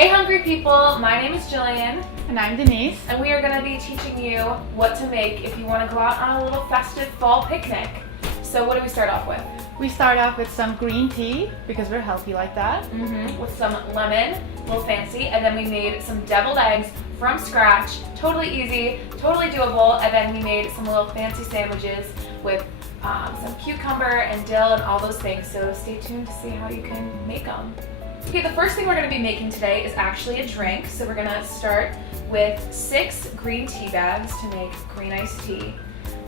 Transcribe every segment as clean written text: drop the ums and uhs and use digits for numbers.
Hey hungry people, my name is Jillian. And I'm Denise. And we are going to be teaching you what to make if you want to go out on a little festive fall picnic. So what do we start off with? We start off with some green tea because we're healthy like that. With some lemon, a little fancy, and then we made some deviled eggs from scratch. Totally easy, totally doable, and then we made some little fancy sandwiches with some cucumber and dill and all those things. So stay tuned to see how you can make them. Okay, the first thing we're going to be making today is actually a drink. So we're going to start with 6 green tea bags to make green iced tea.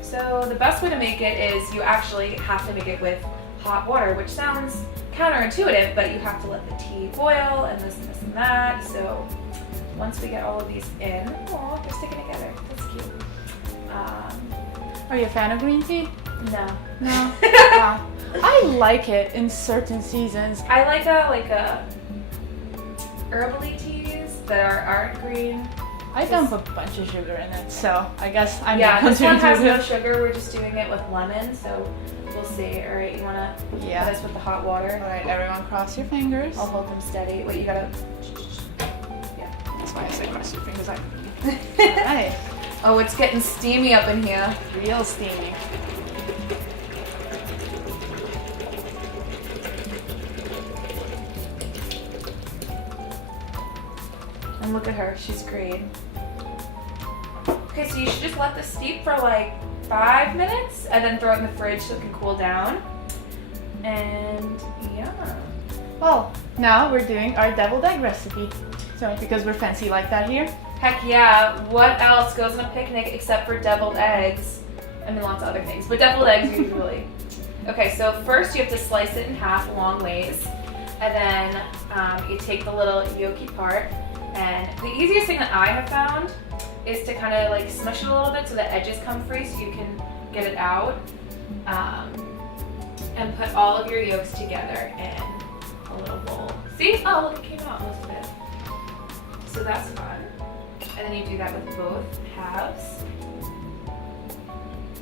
So the best way to make it is you actually have to make it with hot water, which sounds counterintuitive, but you have to let the tea boil and this and that. So once we get all of these in, oh, they're sticking together. That's cute. Are you a fan of green tea? No. No. I like it in certain seasons. I like a herbally teas that aren't green. I dump a bunch of sugar in it, so I guess I'm this one has no counterintuitive. sugar. We're just doing it with lemon, so we'll see. All right, you wanna put this with the hot water? All right, everyone, cross your fingers. I'll hold them steady. Wait, you gotta. Yeah. That's why I say cross your fingers. All right, Oh, it's getting steamy up in here. real steamy. And look at her, she's green. Okay, so you should just let this steep for like 5 minutes and then throw it in the fridge so it can cool down. And yeah. Well, now we're doing our deviled egg recipe. So because we're fancy like that here. Heck yeah, what else goes on a picnic except for deviled eggs? I mean, lots of other things, but deviled eggs usually. Okay, so first you have to slice it in half long ways. And then you take the little yolky part. And the easiest thing that I have found is to kind of like smush it a little bit so the edges come free so you can get it out. And put all of your yolks together in a little bowl. See? Oh, look, it came out most of it. So that's fun. And then you do that with both halves.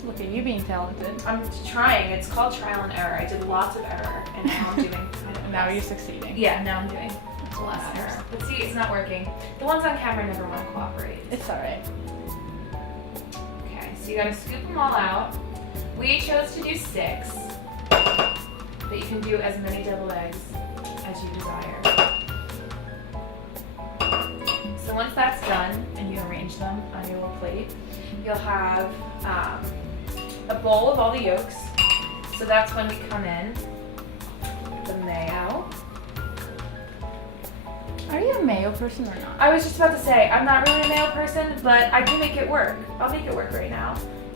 Look at you being talented. I'm trying. It's called trial and error. I did lots of error, and now I'm doing kind of And now less. you're succeeding. Yeah, now I'm doing less error. But see, it's not working. The ones on camera never want to cooperate. It's all right. Okay, so you gotta scoop them all out. We chose to do 6, but you can do as many deviled eggs as you desire. So once that's done and you arrange them on your little plate, you'll have a bowl of all the yolks. So that's when we come in. The mayo. Are you a mayo person or not? I was just about to say, I'm not really a mayo person, but I can make it work. I'll make it work right now.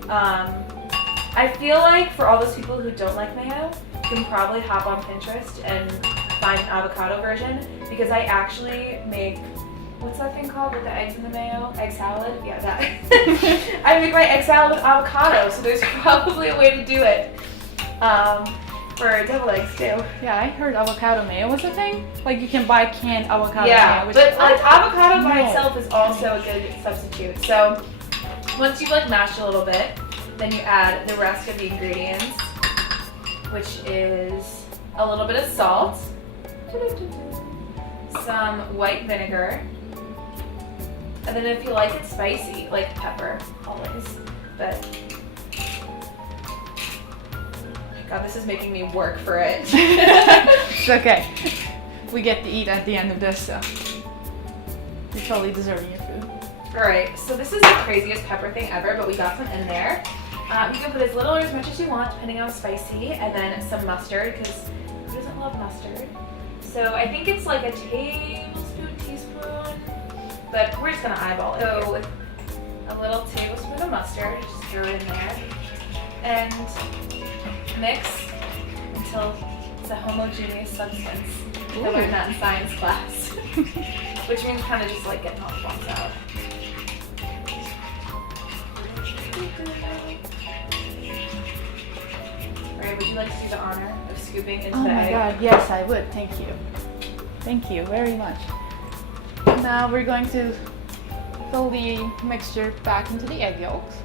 I feel like for all those people who don't like mayo, you can probably hop on Pinterest and find an avocado version, because I actually make, what's that thing called with the eggs and the mayo? Egg salad? Yeah, that. I make my egg salad with avocado, so there's probably a way to do it. For deviled eggs too. Yeah, I heard avocado mayo was a thing. Like you can buy canned avocado Yeah, mayo. Which but like avocado by No. itself is also a good substitute. So once you've like mashed a little bit, then you add the rest of the ingredients, which is a little bit of salt, some white vinegar, and then if you like it spicy, like pepper, always. But God, this is making me work for it. It's okay. We get to eat at the end of this, so you're totally deserving your food. Alright, so this is the craziest pepper thing ever, but we got some in there. You can put as little or as much as you want, depending on how spicy, and then some mustard, because who doesn't love mustard? So I think it's like a tablespoon, teaspoon, but we're just gonna eyeball it. So a little tablespoon of mustard, just throw it in there, and mix until it's a homogeneous substance. I learned that in science class, which means kind of just like getting all the lumps out. Alright, would you like to do the honor of scooping into Oh the my egg? god, yes I would. Thank you. Thank you very much. Now we're going to fill the mixture back into the egg yolks.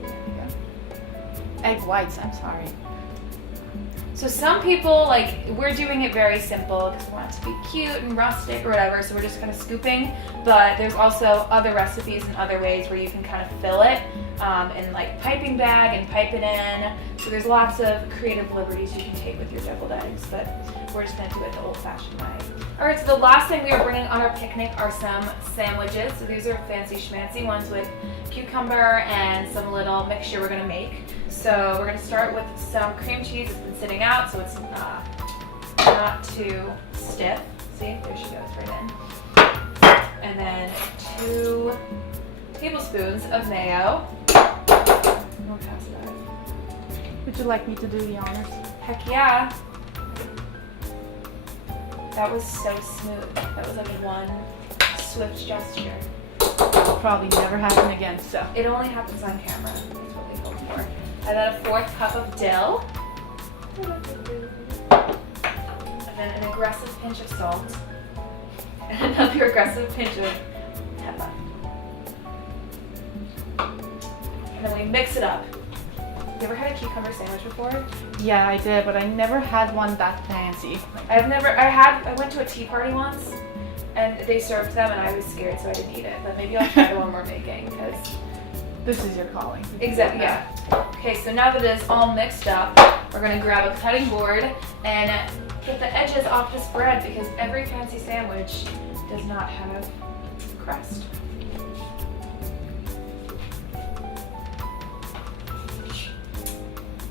There we go. Egg whites, I'm sorry. So some people, like, we're doing it very simple because we want it to be cute and rustic or whatever, so we're just kind of scooping. But there's also other recipes and other ways where you can kind of fill it in like piping bag and pipe it in. So there's lots of creative liberties you can take with your deviled eggs, but we're just gonna do it the old-fashioned way. All right, so the last thing we are bringing on our picnic are some sandwiches. So these are fancy schmancy ones with cucumber and some little mixture we're gonna make. So we're gonna start with some cream cheese. It's been sitting out, so it's not too stiff. See, there she goes, right in. And then 2 tablespoons of mayo. We'll pass it out. Would you like me to do the honors? Heck yeah. That was so smooth. That was like one swift gesture. It'll probably never happen again, so. It only happens on camera. That's what we hope for. And then a 4th cup of dill. And then an aggressive pinch of salt. And another aggressive pinch of pepper. And then we mix it up. You ever had a cucumber sandwich before? Yeah, I did, but I never had one that fancy. I went to a tea party once and they served them and I was scared so I didn't eat it. But maybe I'll try the one we're making because This is your calling. exactly, yeah. Okay, so now that it's all mixed up, we're gonna grab a cutting board and get the edges off this bread because every fancy sandwich does not have crust.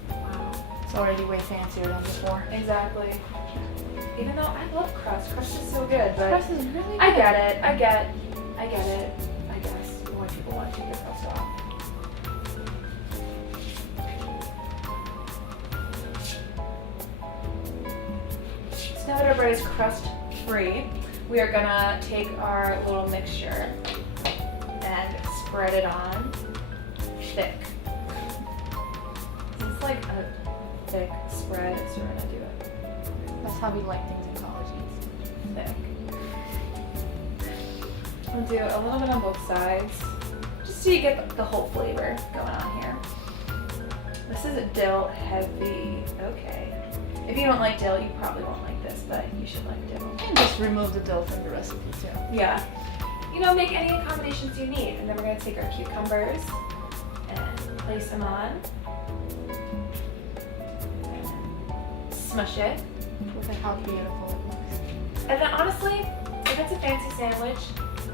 Wow. It's already way fancier than before. Exactly. Even though I love crust. Crust is so good, but Crust is really good. I get it. I guess more people want to take their crust off. So now that our bread is crust free, we are gonna take our little mixture and spread it on thick. It's like a thick spread, so we're gonna do it That's how we like things in college. thick. We'll do a little bit on both sides, just so you get the whole flavor going on here. This is dill heavy. Okay. If you don't like dill, you probably won't like this, but you should like dill. And just remove the dill from the recipe too. Yeah. You know, make any combinations you need. And then we're gonna take our cucumbers and place them on. And smush it. Look at how beautiful it looks. And then honestly, if it's a fancy sandwich,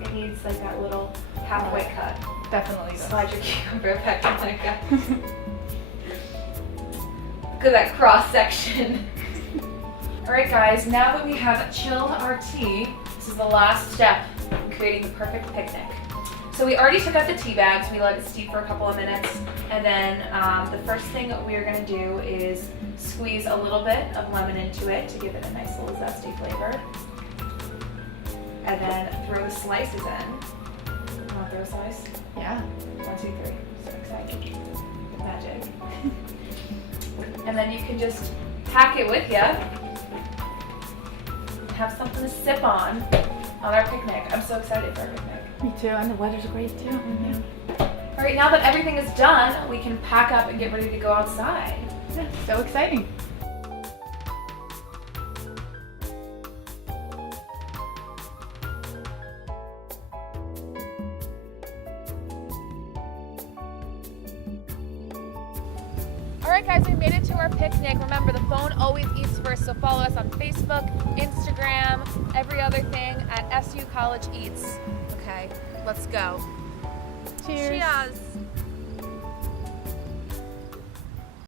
it needs like that little halfway cut. Definitely does. Slide your cucumber back in like that. Look at that cross section. Alright guys, now that we have chilled our tea, this is the last step in creating the perfect picnic. So we already took out the tea bags, we let it steep for a couple of minutes, and then the first thing that we're going to do is squeeze a little bit of lemon into it to give it a nice little zesty flavor. And then throw the slices in. You want to throw a slice? Yeah. 1, 2, 3. So excited. Magic. And then you can just pack it with you and have something to sip on our picnic. I'm so excited for our picnic. Me too, and the weather's great too. All right, now that everything is done, we can pack up and get ready to go outside. Yeah, so exciting. Alright guys, we made it to our picnic. Remember, the phone always eats first, so follow us on Facebook, Instagram, every other thing at SU College Eats. Okay, let's go. Cheers. Cheers.